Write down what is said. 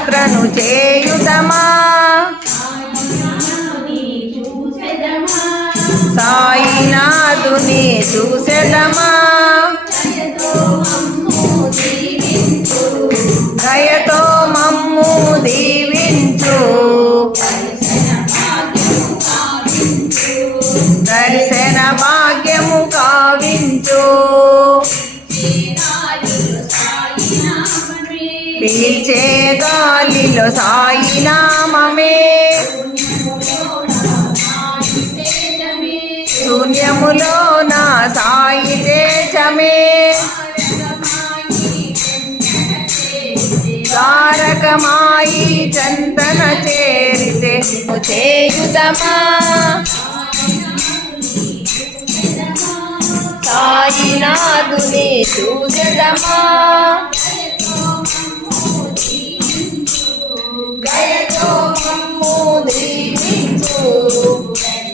యాత్రను చేయుదమా? సాయినాథుని చూసెదమా? దయతో మమ్ము దీవించు. దర్శన భాగ్యము కావించు. పిలిచే గాలిలో సాయి నామమే శూన్యములో నా సాయి తేజమే. తారకమాయి చందన చేరితే చేయుదమా? సాయినాథుని చూసదమా Gaya to mammo devi to Gaya